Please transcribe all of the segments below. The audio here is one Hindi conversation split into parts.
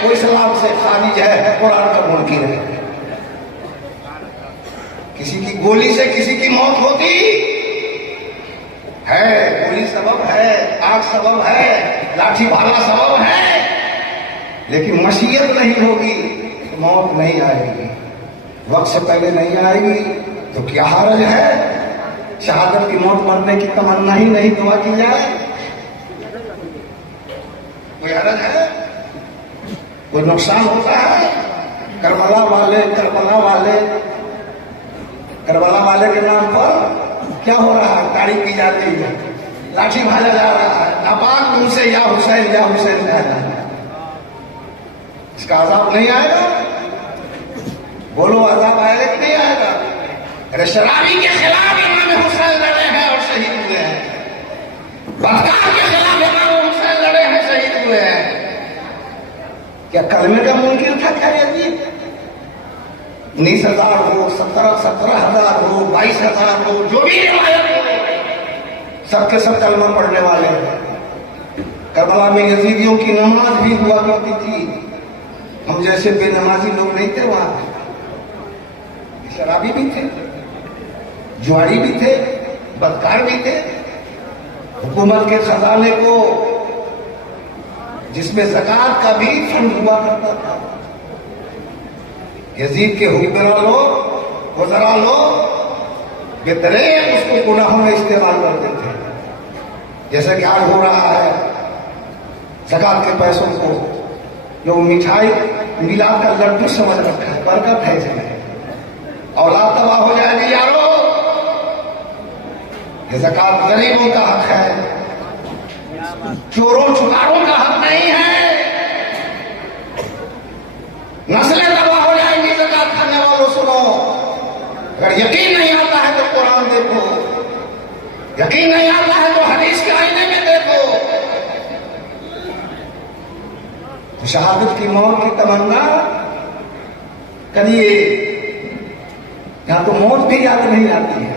वो इस्लाम से खारिज है, कुरान का मुनकिर है। किसी की गोली से किसी की मौत होती है, गोली सबब है, आग सबब है, लाठी भाला सबब है, लेकिन मशीयत नहीं होगी तो मौत नहीं आएगी, वक्त से पहले नहीं आएगी तो क्या हर्ज है? शहादत की मौत मरने की तमन्ना ही नहीं दुआ की जाए, कोई हर्ज है? कोई नुकसान होता है? करबला वाले के नाम पर क्या हो रहा है? गाड़ी की जाती है, लाठी भाजा जा रहा है, नापाक तुमसे या हुसैन कहना है। इसका अजाब नहीं आएगा? बोलो, अजाब आएगा कि नहीं आएगा? अरे शराबी के खिलाफ इमाम हुसैन लड़े हैं और शहीद हुए हैं, बदकार के खिलाफ इमाम हुसैन लड़े हैं, शहीद हुए हैं। क्या कलमे का मुमकिन था? क्या यजीद 19,000 हो, 17,000 हो, 22,000 हो, जो भी रिवायत हो, सबके सब कलमा पढ़ने वाले हैं। करबला में यजीदियों की नमाज भी हुआ करती थी, हम जैसे बेनमाजी लोग नहीं थे वहां। शराबी भी थे, जुआरी भी थे, बदकार भी थे। हुकूमत के खजाने को, जिसमें ज़कात का भी फंड हुआ करता था, यजीद के हुक्मरान लोग, वज़रा लोग बेतरतीब उसको गुनाहों में इस्तेमाल करते थे। जैसे कि आज हो रहा है, ज़कात के पैसों को लोग मिठाई मिलाद का लड्डू समझ रखा है, बरकत है इसमें, औलाद तबाह हो जाएगी यारो। ये ज़कात गरीबों का हक है, चोरों चुकारों का हक नहीं है। नस्लें तबाह हो जाएंगी ज़कात खाने वालों। सुनो, अगर यकीन नहीं आता है तो कुरान देखो, यकीन नहीं आता है तो हदीस के आईने में देखो। तो शहादत की मौत की तमन्ना करिए, यहां तो मौत भी याद नहीं आती है।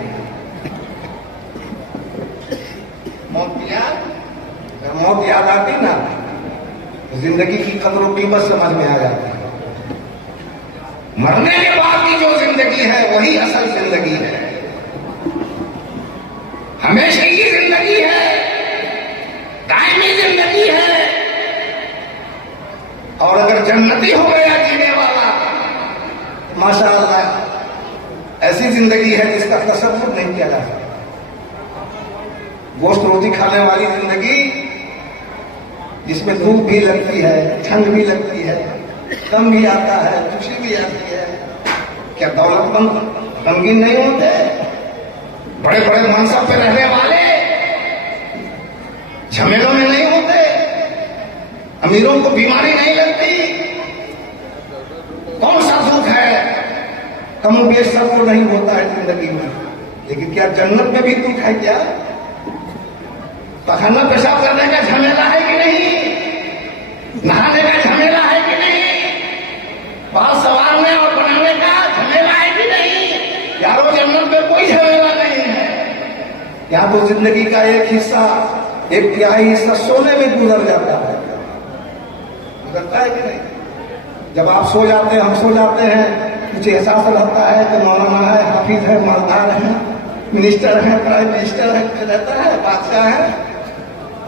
मौत याद आती ना तो जिंदगी की कदर और कीमत समझ में आ जाती है। मरने के बाद की जो जिंदगी है वही असल जिंदगी है, हमेशा की जिंदगी है, दायमी जिंदगी है। और अगर जन्नती हो गया जीने वाला, माशाअल्लाह, ऐसी जिंदगी है जिसका तसव्वुर नहीं किया जा सकता। गोश्त रोटी खाने वाली जिंदगी जिसमें धूप भी लगती है, ठंड भी लगती है, दम भी आता है, खुशी भी आती है। क्या दौलतमंद गमगीन नहीं होते? बड़े बड़े मनसब पे रहने वाले झमेलों में नहीं होते? अमीरों को बीमारी नहीं लगती? कौन सा दुख है? कम बेश सबको नहीं होता है जिंदगी में, लेकिन क्या जन्नत में भी दुख है? क्या पखाना पेशाब करने का झमेला है कि नहीं? नहाने का झमेला है कि नहीं? बाल संवारने और बनाने का झमेला है कि नहीं? यारों, जन्नत में कोई झमेला नहीं है। यहाँ तो जिंदगी का एक हिस्सा, एक तिहाई हिस्सा सोने में गुजर जाता है। गुजरता है कि नहीं? जब आप सो जाते हैं, हम सो जाते हैं, मुझे एहसास रहता है कि मौलाना है, हाफिज है, मालदार है, मिनिस्टर है, प्राइम मिनिस्टर है, रहता है, बादशाह है,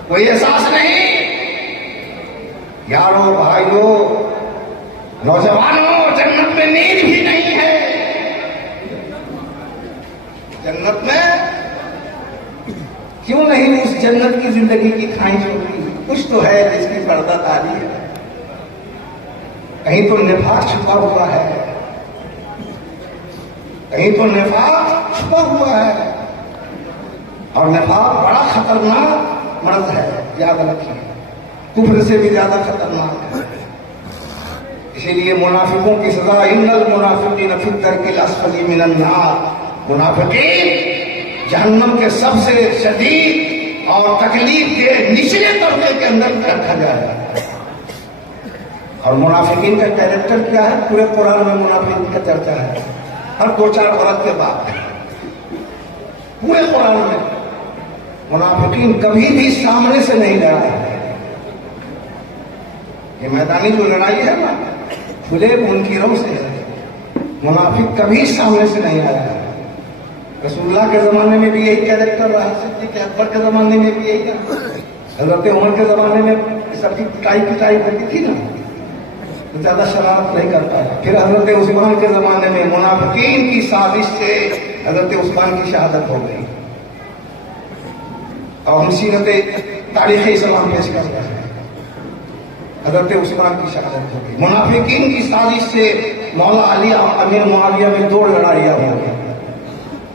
कोई एहसास नहीं। यारों, भाइयों, नौजवानों, जन्नत में नींद भी नहीं है। जन्नत में क्यों नहीं उस जन्नत की जिंदगी की ख्वाहिश होती? कुछ तो है जिसकी पर्दा तारी है, कहीं तो निफाक छुपा हुआ है, कहीं तो निफाक छुपा हुआ है। और निफाक बड़ा खतरनाक मर्द है, याद रखिए, कुफ्र से भी ज्यादा खतरनाक है। इसीलिए मुनाफिकों की सजा, इन्नल मुनाफिकीन फी दरकिल अस्फली मिनन नार, मुनाफिकीन जहन्नम के सबसे शदीद और तकलीफ के निचले तबके के अंदर रखा जाएगा। और मुनाफिकीन का कैरेक्टर क्या है? पूरे कुरान में मुनाफिकीन का चर्चा है, हर 2-4 वरद के बाद पूरे कुरान में। मुनाफिकीन कभी भी सामने से नहीं डरा है, ये मैदानी जो लड़ाई है ना, खुले मुनकिरों से है। मुनाफिक कभी सामने से नहीं आया। रसूलुल्लाह के जमाने में भी यही कैरेक्टर रहा, सिद्दीक़ अकबर के जमाने में भी यही था, हजरत उमर के जमाने में सबकी पिटाई होती थी ना, तो ज्यादा शरारत नहीं कर पाया। फिर हजरत उस्मान के जमाने में मुनाफिकीन की साजिश से हजरत उस्मान की शहादत हो गई। और हम सीरत तारीख़ इस्लाम पेश कर रहे हैं, हजरत उस्मान की शहादत हो गई। मुनाफिकीन की साजिश से मौला अली अमीर मुआविया में 2 लड़ाइयाँ हो गई,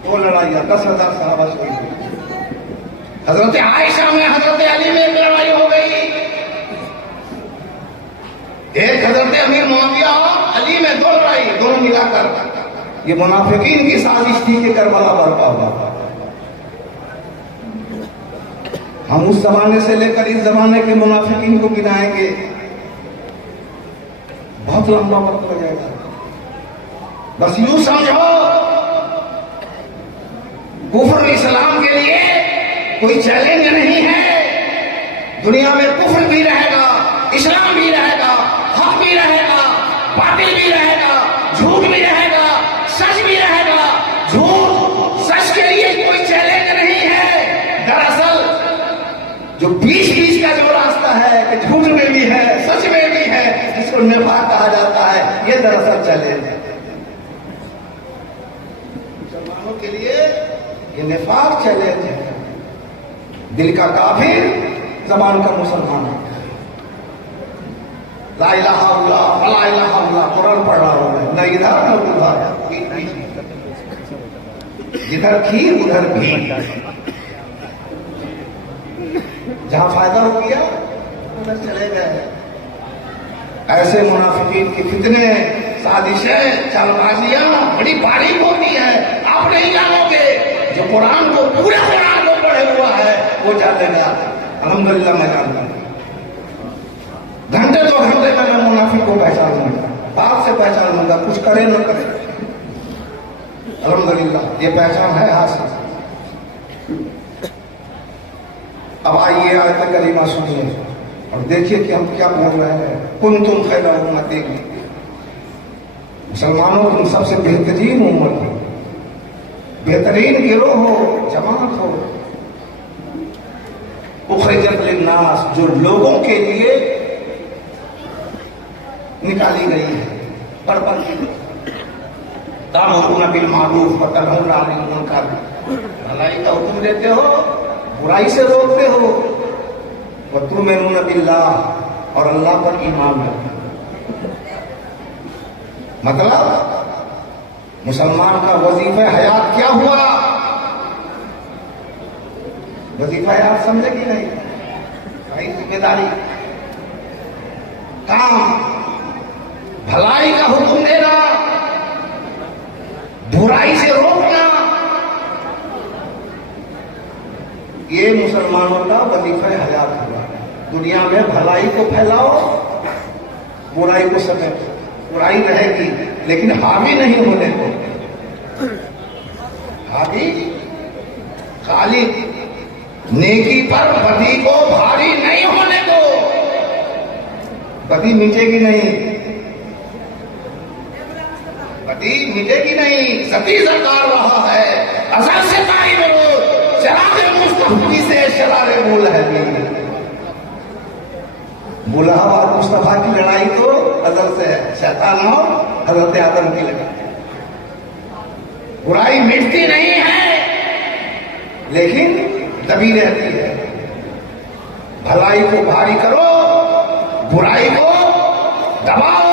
2 लड़ाइयाँ, 10,000 सहाबा शहीद हुए। हजरत आयशा में हजरत अली में 1 लड़ाई हो गई, एक हजरत अमीर मुआविया और अली में 2 लड़ाई, दोनों मिलाकर ये मुनाफिकीन की साजिश थी कि करबला बरपा हुआ। हम उस जमाने से लेकर इस जमाने के मुनाफिकीन को गिनाएंगे, बहुत लंबा वक्त लगेगा। बस यूं समझो, कुफ्र इस्लाम के लिए कोई चैलेंज नहीं है। दुनिया में कुफ्र भी रहेगा, इस्लाम भी रहेगा, हक भी रहेगा, बातिल भी रहेगा, झूठ भी रहेगा, सच भी रहेगा। झूठ सच के लिए कोई चैलेंज नहीं है। दरअसल जो बीच का जो रास्ता है कि झूठ में भी है, सच में भी है, जिसको निफाक कहा जाता है, ये दरअसल चैलेंज है मुसलमानों के लिए। ये निफाक चैलेंज है। दिल का काफिर, जबान का मुसलमान है। ला इलाहा इल्लल्लाह, ला इलाहा इल्लल्लाह कुरान पढ़ रहा हूं मैं, न इधर न उधर, जिधर खीर उधर भी, जहां फायदा हो गया उधर चले गए। ऐसे मुनाफिकीन की फितने, साजिशें, चालबाजियां बड़ी बारीक होती है। आप नहीं जानोगे, जो कुरान को, पूरे कुरान को पढ़े हुआ है वो जानेगा। अल्हम्दुलिल्लाह मैं जानता हूं, घंटे 2 घंटे में मैं मुनाफिक को पहचान लूंगा, बात से पहचान लूंगा, कुछ करे न करे। अल्हम्दुलिल्लाह ये पहचान है हासिल। अब आइए आयत करीमा सुनिए और देखिए कि हम क्या बोल रहे हैं। कुंतुम खैरा उम्मतिन, मुसलमानों तुम सबसे बेहतरीन उम्मत हो, बेहतरीन गिरोह हो, जमात हो। उखरिजत लिन्नास, जो लोगों के लिए निकाली गई है, पर्पल की। तामुरूना बिल मारूफ व तनहौना अनिल मुनकर, भलाई का हुक्म देते हो, बुराई से रोकते हो। व तु'मिनूना बिल्लाह, और अल्लाह पर ईमान रखते हो। मतलब मुसलमान का वजीफा हयात क्या हुआ? वजीफा हयात समझे कि नहीं? भाई जिम्मेदारी, काम, भलाई का हुक्म देना, बुराई से रोकना, ये मुसलमानों का वजीफा हयात हुआ। दुनिया में भलाई को फैलाओ, बुराई को समेटो। बुराई रहेगी लेकिन हावी नहीं होने को। हावी खाली नेकी पर बदी को भारी नहीं होने को। बदी मिटेगी नहीं, बदी मिटेगी नहीं। सती सरकार रहा है असल से ताई विरोध, शरारे मुस्तफी से शरारे मूल है। बुलावा और मुस्तफा की लड़ाई तो अजल से है, शैतान और हजरत आदम की लड़ाई। बुराई मिटती नहीं है लेकिन दबी रहती है। भलाई को भारी करो, बुराई को दबाओ।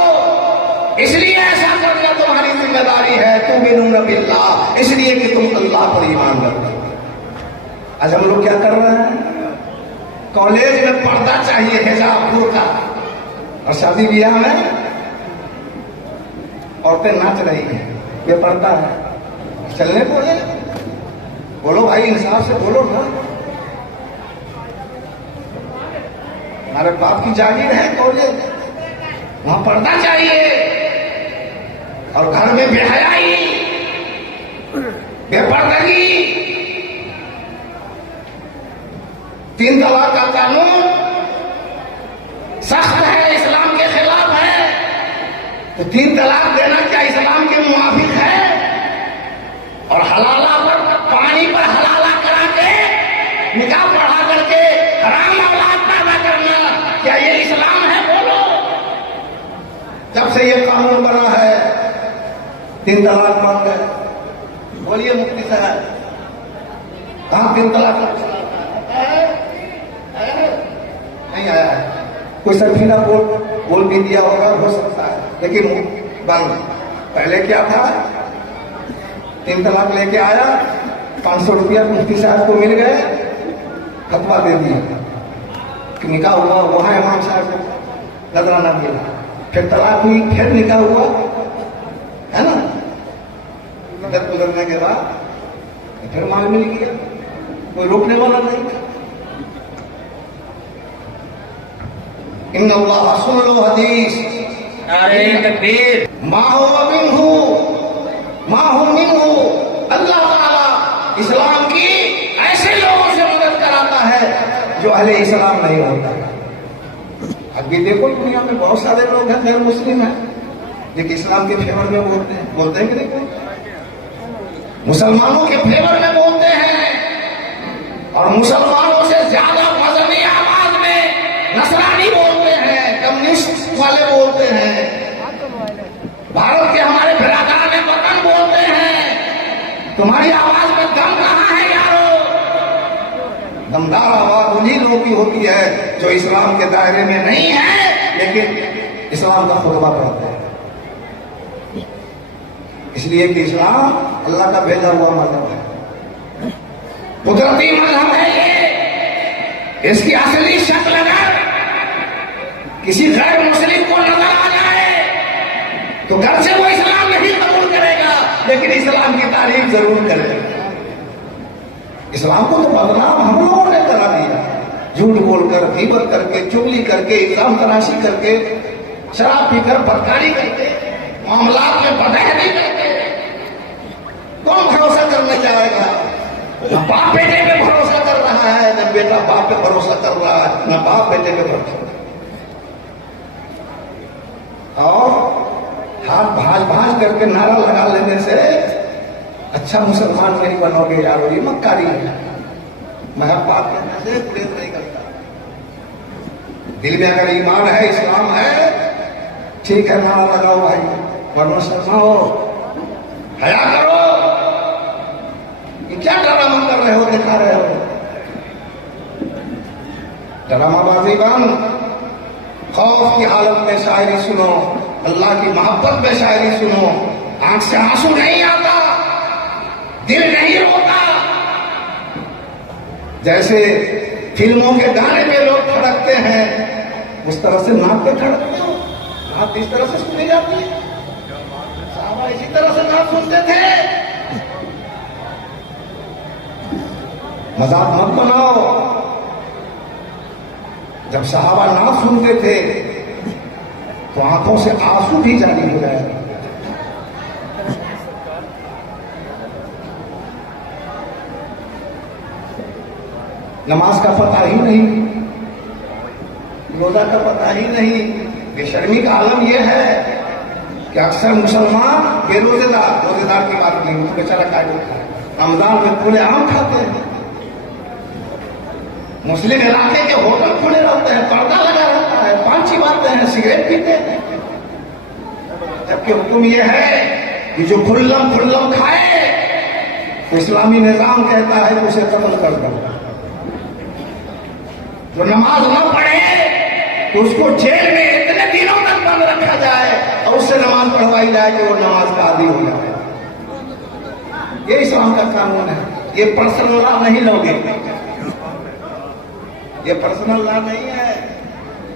इसलिए ऐसा करना तुम्हारी जिम्मेदारी है। तु'मिनूना बिल्लाह, इसलिए कि तुम अल्लाह पर ईमान रखते हो। आज हम लोग क्या कर रहे हैं? कॉलेज में पर्दा चाहिए, हिजाब, बुर्का, और शादी ब्याह में औरतें नाच रही हैं, ये पर्दा है। चलने बोलो भाई, इंसाफ से बोलो ना। हमारे बाप की जागीर है कॉलेज, वहां पर्दा चाहिए। और घर में बेहयाई, बेपर्दगी, 3 तलाक का कानून सख्त है, इस्लाम तीन तलाक देना क्या इस्लाम के मुआफिक है? और हलाला पर पानी पर हलाला करा के निकाह पढ़ा करके हराम औलाद पैदा करना, क्या ये इस्लाम है? बोलो। जब से ये कानून बना है तीन तलाक बंद है। बोलिए मुफ्ती साहब, कहां तीन तलाक नहीं आया है? कोई सरफीना बोल भी दिया होगा, हो सकता है, लेकिन बंद। पहले क्या था? तीन तलाक लेके आया, 500 रुपया मुफ्ती साहब को मिल गए, फतवा दे दिया कि निकाह हुआ, वहां इमाम साहब को नजराना दिया, फिर तलाक हुई, फिर निकाह हुआ, है ना? मुद्दत गुजरने के बाद फिर माल मिल गया, कोई रोकने वाला नहीं था। इन्नल्लाह, सुन लो हदीस, नारे तकबीर, माहो मिन्हु माहो मिन्हु, अल्लाह ताला इस्लाम की ऐसे लोगों से मदद कराता है जो अहले इस्लाम नहीं होता। अभी देखो दुनिया में बहुत सारे लोग हैं गैर मुस्लिम हैं, लेकिन इस्लाम के फेवर में बोलते हैं कि नहीं बोलते? मुसलमानों के फेवर में बोलते हैं, और मुसलमानों से ज्यादा वजनी आवाज में नसरानी बोलते हैं, कम्युनिस्ट वाले बोलते हैं, भारत के हमारे बिरादरान में वतन बोलते हैं। तुम्हारी आवाज में दम कहां है यारो? दमदार आवाज उन्हीं लोगों की होती है जो इस्लाम के दायरे में नहीं है, लेकिन इस्लाम का खुतबा पढ़ते हैं। इसलिए कि इस्लाम अल्लाह का भेजा हुआ मजहब है, कुदरती मजहब है ये। इसकी असली शक्ल अगर किसी गैर मुस्लिम को नजर आ जाए तो घर से वो इस्लाम नहीं कबूल करेगा, लेकिन इस्लाम की तारीफ जरूर करेगा। इस्लाम को तो बदनाम हम लोगों ने करा दिया, झूठ बोलकर, गीबत करके, चुगली करके, इल्जाम तराशी करके, शराब पीकर, बदकारी करके, मामलात में बदहली करके। कौन भरोसा करने जाएगा? न बाप बेटे पे भरोसा कर रहा है, न बेटा बाप पे भरोसा कर रहा है, न बाप बेटे पे भरोसा। और हाथ भाज करके नारा लगा लेने से अच्छा मुसलमान नहीं बनोगे यारो, ये मक्कारी है। महब बात कहने से प्रेम नहीं करता। दिल में अगर ईमान है, इस्लाम है, ठीक है, नारा लगाओ भाई, वरना शर्मा हो, हया करो। ये क्या ड्रामा कर रहे हो, दिखा रहे हो? ड्रामाबाजी बंद। खौफ की हालत में शायरी सुनो, अल्लाह की मोहब्बत में शायरी सुनो। आंख से आंसू नहीं आता, दिल नहीं रोता। जैसे फिल्मों के गाने में लोग खड़कते हैं, उस तरह से नाक पे खड़कते हो। नाक इस तरह से सुनी जाती है, साहबा इसी तरह से नाक सुनते थे। मजाक मत बनाओ। जब सहाबा नाम सुनते थे तो आंखों से आंसू भी जारी हो जाए। नमाज का पता ही नहीं, रोजा का पता ही नहीं। बेशर्मी का आलम यह है कि अक्सर मुसलमान रोजेदार की बात नहीं, उसको बेचारा काय होता है, रमजान में खुले आम खाते हैं। मुस्लिम इलाके के होटल खुले रहते हैं, पर्दा लगा रहता है, पान चिबाते हैं, सिगरेट पीते हैं। जबकि हुक्म यह है कि जो खुल्लम खाए तो इस्लामी निजाम कहता है कि उसे कत्ल कर दो। जो नमाज न पढ़े तो उसको जेल में इतने दिनों तक बंद रखा जाए और उससे नमाज पढ़वाई जाए कि वो नमाज का आदी हो जाए। ये इस्लाम का कानून है। ये पर्सनल लॉ नहीं लोगे, ये पर्सनल लॉ नहीं है।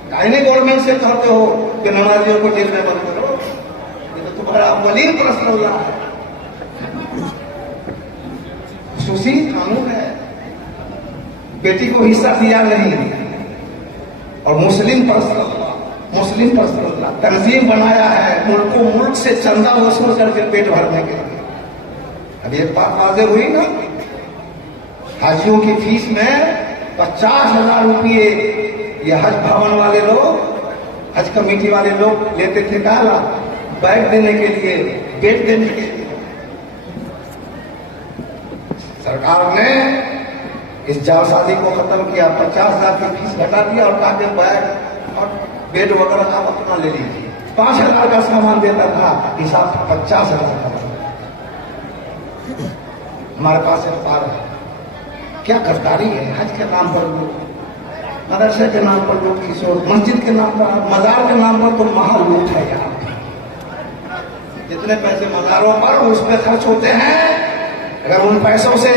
काहे गवर्नमेंट से कहते हो कि नमाजियों को जेल में बंद करो? ये तो तुम्हारा वलीर पर्सनल लॉ है, खुसूसी कानून है। बेटी को हिस्सा दिया नहीं, और मुस्लिम पर्सनल लॉ तंजीम बनाया है मुल्क को मुल्क से चंदा वसूल करके पेट भरने के लिए। अब एक बात वाजे हुई ना, हाजियों की फीस में 50,000 रुपये ये हज भवन वाले लोग, हज कमेटी वाले लोग लेते थे। काला बैग देने के लिए, बेड देने के लिए। सरकार ने इस जालसाजी को खत्म किया, 50,000 की फीस घटा दिया और कहा कि बैग और बेड वगैरह आप अपना ले लीजिए। 5,000 का सामान देता था, हिसाब 50,000 का। हमारे पास एक पार है, क्या गद्दारी है। हज के नाम पर लोग, मदरसे के नाम पर लोग किशोर, मस्जिद के नाम पर, मजार के नाम पर तो महालूट है यहाँ। जितने पैसे मजारों पर उस पर खर्च होते हैं, अगर उन पैसों से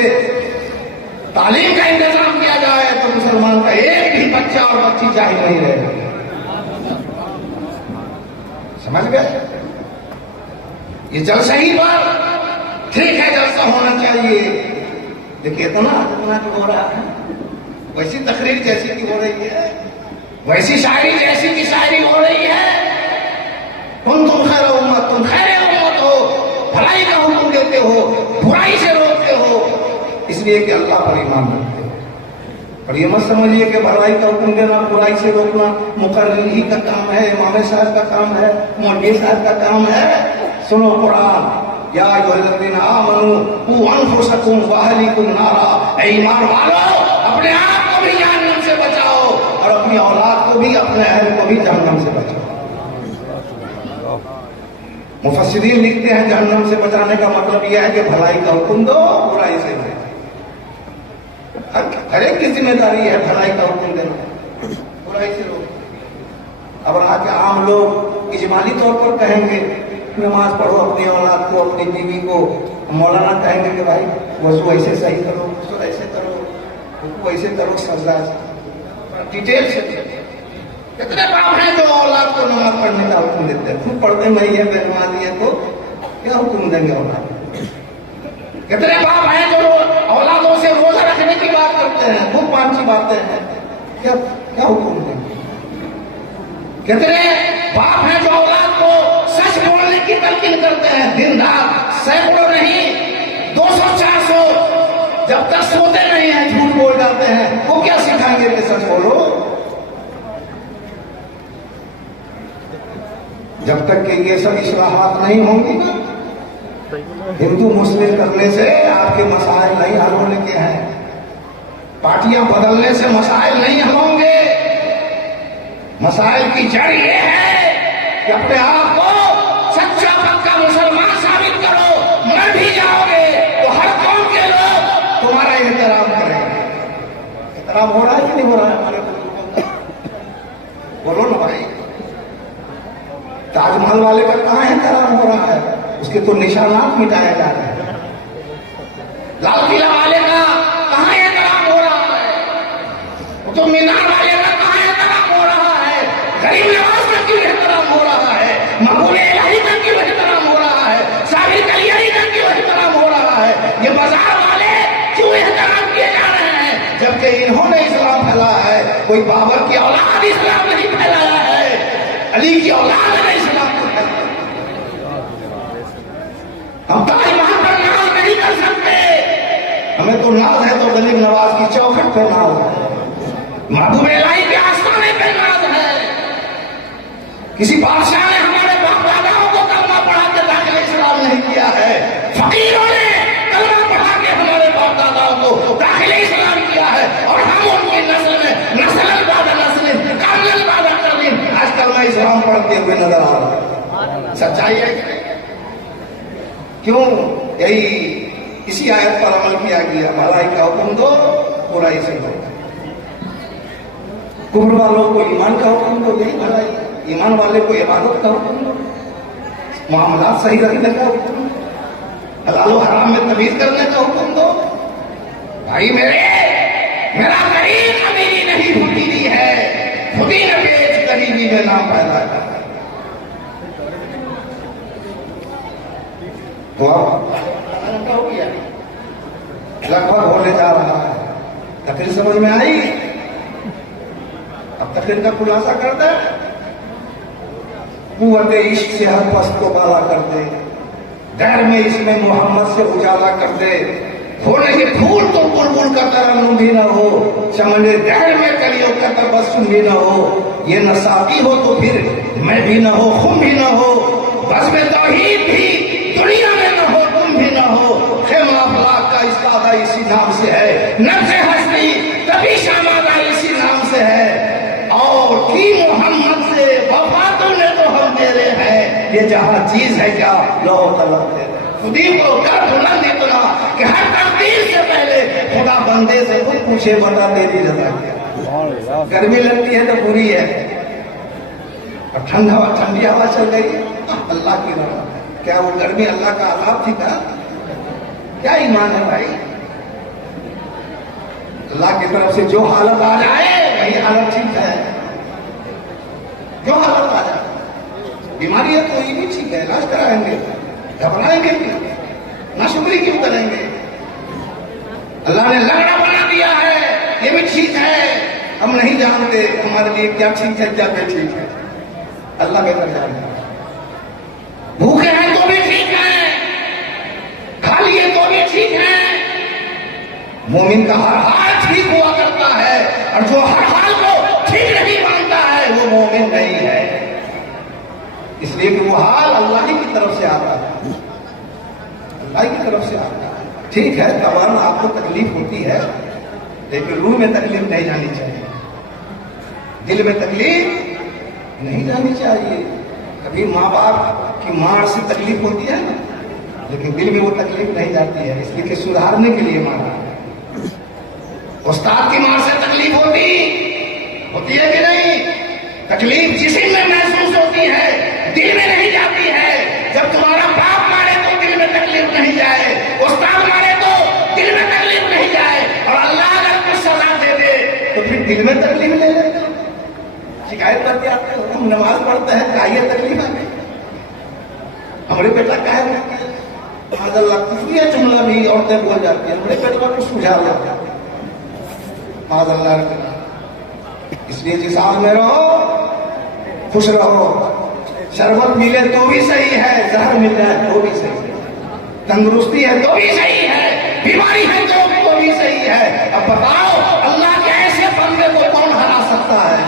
तालीम का इंतजाम किया जाए तो मुसलमान का एक भी बच्चा और बच्ची चाहिए नहीं रहेगा। समझ गए? ये जलसा ही पर ठीक है, जलसा होना चाहिए, देखिए इतना जो हो रहा है, वैसी तकरीर जैसी की हो रही है, वैसी शायरी जैसी की शायरी हो रही है। तुम खैर उम्मत, तुम खैर उम्मत हो, भलाई का हुक्म देते हो, बुराई से रोकते हो, इसलिए कि अल्लाह पर ईमान रखते हो। और ये मत समझिए कि भलाई का हुक्म देना, बुराई से रोकना मुकर्रिर ही का काम है, इमाम साहब का काम है, मौलवी साहब का काम है। सुनो कुरान, या अय्युहल्लज़ीना आमनू कू अनफुसकुम व अहलीकुम नारा, ऐ ईमान वालों, अपने आप को भी जहन्नम से बचाओ और अपनी औलाद को भी, अपने अहल को भी जहन्नम से बचाओ। मुफस्सिरीन लिखते हैं जहन्नम से बचाने का मतलब यह है कि भलाई का हुक्म दो, बुराई से नहीं। हर एक की जिम्मेदारी है भलाई का हुक्म देना, बुराई से रोकना। अब यहाँ के आम लोग इजमाली तौर पर कहेंगे नमाज पढ़ो अपनी औलाद को, अपनी बीवी को। मौलाना कहेंगे कि भाई वजू ऐसे सही करो, वजू ऐसे करो, रुकू ऐसे करो, सजदा डिटेल से। कितने बाप हैं जो औलाद को नमाज पढ़ने का हुक्म देते हैं, खुद पढ़ते नहीं है, बेनमाजी है, तो क्या हुक्म देंगे औलाद? कितने बाप हैं जो औलादों से रोजा रखने की बात करते हैं, खूब पांच की बातें हैं, क्या क्या हुक्म देंगे? कितने बाप हैं जो औलाद को सच बोलने की तलकीन करते हैं, दिन रात, सैकड़ों नहीं 200-400, जब तक सोते नहीं हैं झूठ बोल जाते हैं, वो क्या सिखाएंगे कि सच बोलो? जब तक कि ये सब इस्लाहात नहीं होंगी, हिंदू मुस्लिम करने से आपके मसाइल नहीं हल होने के हैं, पार्टियां बदलने से मसाइल नहीं हल होंगे। मसाइल की जड़ ये है कि अपने आप को सच्चा पक्का मुसलमान साबित करो, मर भी जाओगे तो हर कौम के लोग तुम्हारा एहतराम करेंगे। एहतराम हो रहा है कि नहीं हो रहा है हमारे बुजुर्गों का? बोलो ना भाई, ताजमहल वाले का कहाँ एहतराम हो रहा है? उसके तो निशानात मिटाए जा रहे हैं। लाल किला वाले का कहाँ एहतराम हो रहा है? तो मीनार वाले का कहाँ एहतराम हो रहा है? गरीब नवाज का क्यों एहतराम हो रहा है? मकबूल इलाही का क्यों एहतराम हो रहा है? साबिर कलियारी का क्यों एहतराम हो रहा है? ये बाजार वाले क्यों एहतराम किए जा रहे हैं? जबकि इन्होंने इस्लाम फैलाया है। कोई बाबर की औलाद इस्लाम नहीं फैलाया है, अली की औलाद ने इस्लाम को फैलाया। हम ताजमहल पर नाज नहीं कर सकते, हमें तो नाज है तो गरीब नवाज की चौखट पे नाज है, महबूब इलाही के आस्थाने पे नाज है। किसी बादशाह ने हमारे बाप दादाओं को कलमा पढ़ा के दाखिल इस्लाम नहीं किया है, फकीरों ने कलमा पढ़ा के हमारे बाप दादाओं को दाखिल इस्लाम किया है, और हम उनकी नस्ल में नस्ल बाद नस्ल कर्नल बाद कर्नल आज कलमा इस्लाम पढ़ते हुए नजर आ रहा है। सच्चाई है क्यों? यही इसी आयत पर अमल किया गया, भलाई का हुक्म दो, बुराई से दो। कुफ्र वालों को ईमान का हुक्म दो, यही भलाई है। ईमान वाले को इबादत का हुक्म दो, मामला सही रखने का हुक्म दो, हलाल हराम में तमीज करने का हुक्म दो। भाई मेरा गरीब अमीरी नहीं फुटीरी है, खुदी न बेच गरीबी में नाम पैदा कर। तो अब हो गया, लगभग होने जा रहा है। तकरीर समझ में आई? अब तकरीर का खुलासा कर दे। कुव्वत इश्क से हर पस्त को बाला कर दे, गैर में इसमें मोहम्मद से उजाला कर दे। होने के फूल तो बुलबुल का तरन्नुम भी न हो, चमने गैर में कलियों का तबस्सुम भी न हो। ये न साकी हो तो फिर मैं भी न हो, खुम भी न हो, बस में तौहीद भी दुनिया में न हो, तुम भी न हो। खेमा अफलाक का इस्तादा इसी नाम से है, नफ्स हस्ती तभी शामादा इसी नाम से है। और की मोहम्मद से वफा तुमने तो हम तेरे हैं, ये जहां चीज है क्या लो तलब तेरे। खुदी को कर बुलंद इतना कि हर तकदीर से पहले खुदा बंदे से खुद पूछे बता तेरी रजा क्या। गर्मी लगती है तो बुरी है, और ठंडी हवा चल रही है अल्लाह की रहमत। क्या वो गर्मी अल्लाह का अज़ाब थी क्या? क्या ईमान है भाई? अल्लाह की तरफ से जो हालत आ जाए वही हालत ठीक है। जो हालत आ जाए, बीमारी है तो ये भी ठीक है, इलाज कराएंगे, घबराएंगे क्यों, नाशुक्री क्यों करेंगे? अल्लाह ने लंगड़ा बना दिया है, ये भी ठीक है। हम नहीं जानते हमारे लिए क्या ठीक है क्या बेठीक है, अल्लाह बेहतर जानता है। भूखे हैं तो भी ठीक है, खा लिए तो भी ठीक है। मोमिन का हर हाल ठीक हुआ करता है, और जो हर हाल को ठीक नहीं मानता है वो मोमिन नहीं है। इसलिए कि वो हाल अल्लाह ही की तरफ से आता है, अल्लाह की तरफ से आता है। ठीक है, तवान आपको तकलीफ होती है, लेकिन रूह में तकलीफ नहीं जानी चाहिए, दिल में तकलीफ नहीं जानी चाहिए। कभी माँ बाप की मार से तकलीफ होती है ना, लेकिन दिल में वो तकलीफ नहीं जाती है, इसलिए कि सुधारने के लिए मारा। उस्ताद की मार से तकलीफ होती है कि नहीं? तकलीफ जिस्म में महसूस होती है, दिल में नहीं जाती है। जब तुम्हारा बाप मारे तो दिल में तकलीफ नहीं जाए, उस्ताद मारे तो दिल में तकलीफ नहीं जाए, और अल्लाह अगर कुछ सजा दे दे तो फिर दिल में तकलीफ ले लेते। शिकायत करते आते हो, हम नमाज पढ़ते हैं, चाहिए तकलीफ आ गई, हमारे बेटा कहे अल्लाह कुफरिया जुमला भी औरतें बोल जाती है, हमारे बेटा को सुझा जाता है। इसलिए जिस हाल में रहो खुश रहो। शरबत मिले तो भी सही है, जहर मिल जाए तो भी सही है, तंदुरुस्ती है तो भी सही है, बीमारी है तो भी सही है। अब बताओ अल्लाह के ऐसे बंदे को कौन हरा सकता है?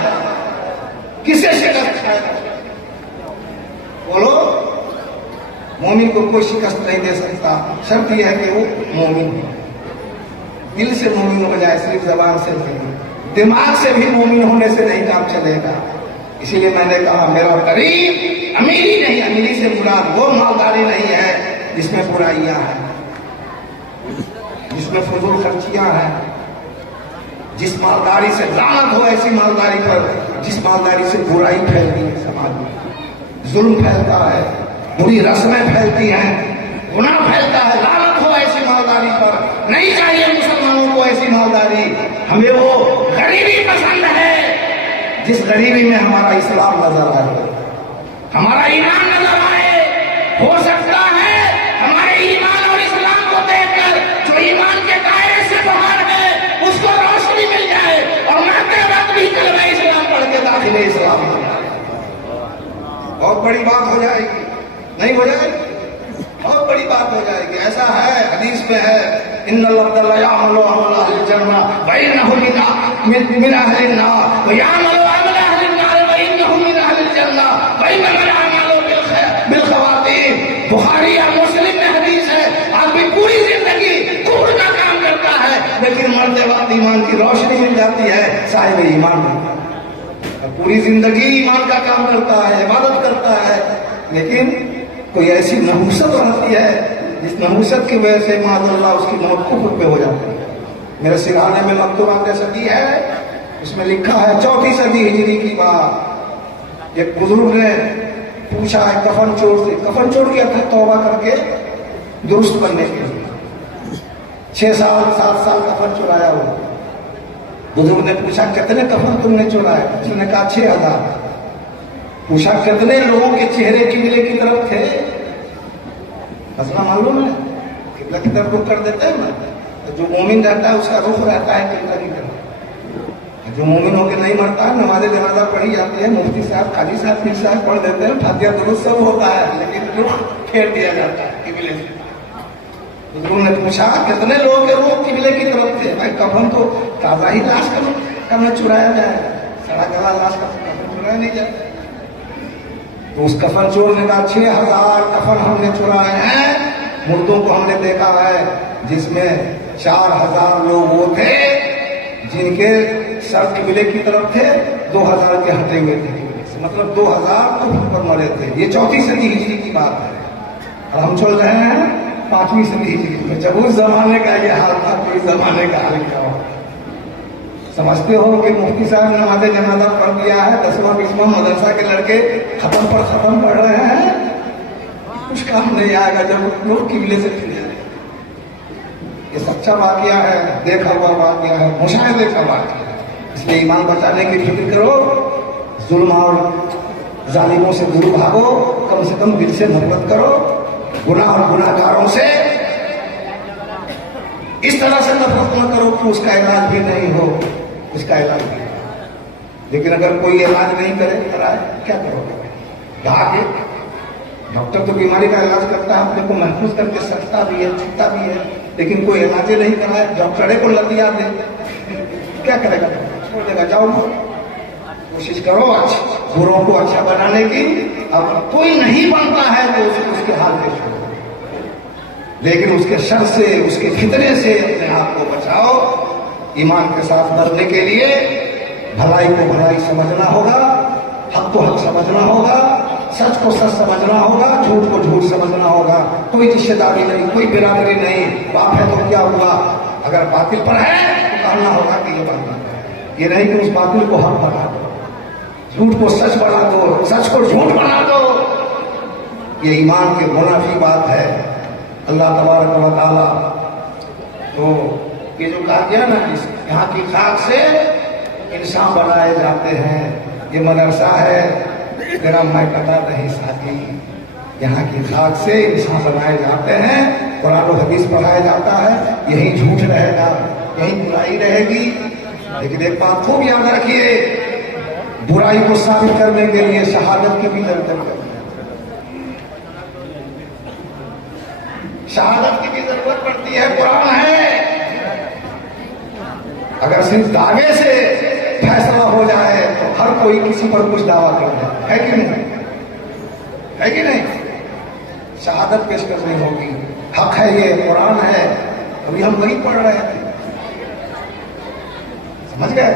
किसे शिकस्त खाएगा? बोलो। मोमिन को कोई शिकस्त नहीं दे सकता, शर्त यह है कि वो मोमिन है, दिल से मोमिन हो जाए, सिर्फ जबान से नहीं, दिमाग से भी मोमिन होने से नहीं काम चलेगा। इसीलिए मैंने कहा मेरा करीब अमीरी नहीं, अमीरी से मुराद वो मालदारी नहीं है जिसमें बुराइयां हैं, जिसमें फजूल खर्चियां हैं, जिस मालदारी से लानत हो ऐसी मालदारी पर, जिस मालदारी से बुराई फैलती है समाज में, जुल्म फैलता है, बुरी रस्में फैलती हैं, गुनाह फैलता है, लानत हो ऐसी मालदारी पर। नहीं चाहिए मुसलमानों को ऐसी मालदारी। हमें वो गरीबी पसंद है जिस गरीबी में हमारा इस्लाम नजर आए, हमारा ईमान नजर आए। हो सकता है हमारे ईमान और इस्लाम को देखकर जो ईमान के दायरे से बाहर है उसको रोशनी मिल जाए, और मरते वक्त भी कलमा इस्लाम पढ़ के दाखिले इस्लाम हो जाए। बहुत बड़ी बात हो जाएगी, नहीं हो जाएगी? बहुत बड़ी बात हो जाएगी। ऐसा है, हदीस में है, इन्नल अब्दल्ला यामलु अमला अहलिल जन्नह व इन्नहु मिन अहलिन नार व यामलु अमला अहलिन नार व इन्नहु मिन अहलिल जन्नह व इन्नमल अमालु बिल खवातीम। बुखारी या मुस्लिम में हदीस है। आदमी पूरी जिंदगी कुफ्र का काम करता है, लेकिन मरते वक्त ईमान की रोशनी मिल जाती है, साहिब ईमान बनता है। पूरी जिंदगी ईमान का काम करता है, इबादत करता है, लेकिन कोई ऐसी नहुसत रहती है जिस नहुसत की वजह से माज़अल्लाह उसकी मौत कुफ्र पे हो जाती है। मेरे सिराने में मकतूबात सदी है, उसमें लिखा है 4वीं सदी हिजरी की बात। एक बुजुर्ग ने पूछा है कफन चोर से, कफन चोर किया था तौबा करके दुरुस्त करने के लिए, 6 साल 7 साल कफन चुराया हुआ। बुजुर्ग ने पूछा कितने कफन तुमने चुराए? उसने कहा 6000। पूछा कितने लोगों के चेहरे किबले की तरफ थे? मसला मालूम है, किबला की तरफ रुख कर देते हैं ना, तो जो मोमिन रहता है उसका रुख रहता है किबला की तरफ। जो मोमिन होकर नहीं मरता है, नमाज़े जनाजा पढ़ी जाती है, मुफ्ती साहब, काजी साहब, पीर साहब पढ़ देते हैं, फातिहा दुरूद सब होता है, लेकिन रुख फेर दिया जाता है किबले से। बुजुर्ग ने पूछा कितने लोगों के रुख किबले की तरफ थे? भाई कफन तो ताजा ही लाश का में चुराया जाए, सड़ा गला लाश का कफन चुराया नहीं जाता। तो उस कफन चोर ने कहा 6000 कफन हमने चुराए हैं, मुर्दों को हमने देखा है जिसमें 4000 लोग वो थे जिनके सर किबले की तरफ थे, 2000 के हटे हुए थे किबले से, मतलब 2000 कुफर पर मरे थे। ये 4वीं सदी हिजरी की बात है और हम चल रहे हैं 5वीं सदी हिजरी में। जब उस जमाने का ये हाल था तो इस जमाने का हाल क्या हो? समझते हो कि मुफ्ती साहब ने नमाज़े जनाजा पढ़ दिया है, 10वां 20वां मदरसा के लड़के खत्म पर खत्म पढ़ रहे हैं, कुछ काम नहीं आएगा जब लोग किबले से फिर जाए। ये सच्चा वाकया है, देखा हुआ वाकया है, मुशाहिदे का वाकया है। इसलिए ईमान बचाने की फिक्र करो, जुल्म और जालिमों से दूर भागो, कम से कम दिल से नफरत करो, गुनाह और गुनाहगारों से इस तरह से नफरत न करो कि उसका इलाज भी नहीं हो, इसका इलाज भी। लेकिन अगर कोई इलाज नहीं करे कराए, क्या करोगे? भागे। डॉक्टर तो बीमारी का इलाज करता है, अपने को महफूज करके सकता भी है, छुटता भी है, लेकिन कोई इलाज नहीं कराए, डॉक्टर को लतिया दे, क्या करेगा? छोड़ देगा, जाओ। कोशिश करो बुरों को अच्छा बनाने की। अब कोई नहीं बनता है तो उसके हाल पे छोड़ो, लेकिन उसके शर से, उसके फितने से अपने आप को बचाओ। ईमान के साथ मरने के लिए भलाई को भलाई समझना होगा, हक को हक समझना होगा, सच को सच समझना होगा, झूठ को झूठ समझना होगा। कोई रिश्तेदारी नहीं, कोई बिरादरी नहीं, बाप है तो क्या हुआ, अगर बातिल पर है तो कहना होगा कि ये बातिल है, ये नहीं कि उस बातिल को हक बना दो, झूठ को सच बना दो, सच को झूठ बना दो। ये ईमान के मुनाफी बात है। अल्लाह तबारक व तआला तो ये जो कहा गया ना, यहाँ की खाक से इंसान बनाए जाते हैं, ये मदरसा है मेरा मैं कटा नहीं साथी, यहाँ की खाक से इंसान बनाए जाते हैं, कुरान और हदीस पढ़ाया जाता है, यही झूठ रहेगा, यही बुराई रहेगी। लेकिन एक बात खूब याद रखिए, बुराई को साबित करने के लिए शहादत की भी जरूरत है, शहादत की भी जरूरत पड़ती है। कुरान है, अगर सिर्फ दावे से फैसला हो जाए तो हर कोई किसी पर कुछ दावा करता है कि नहीं? है कि नहीं? शहादत पेश करनी होगी, हक है, ये कुरान है, अभी हम वही पढ़ रहे थे, समझ गए?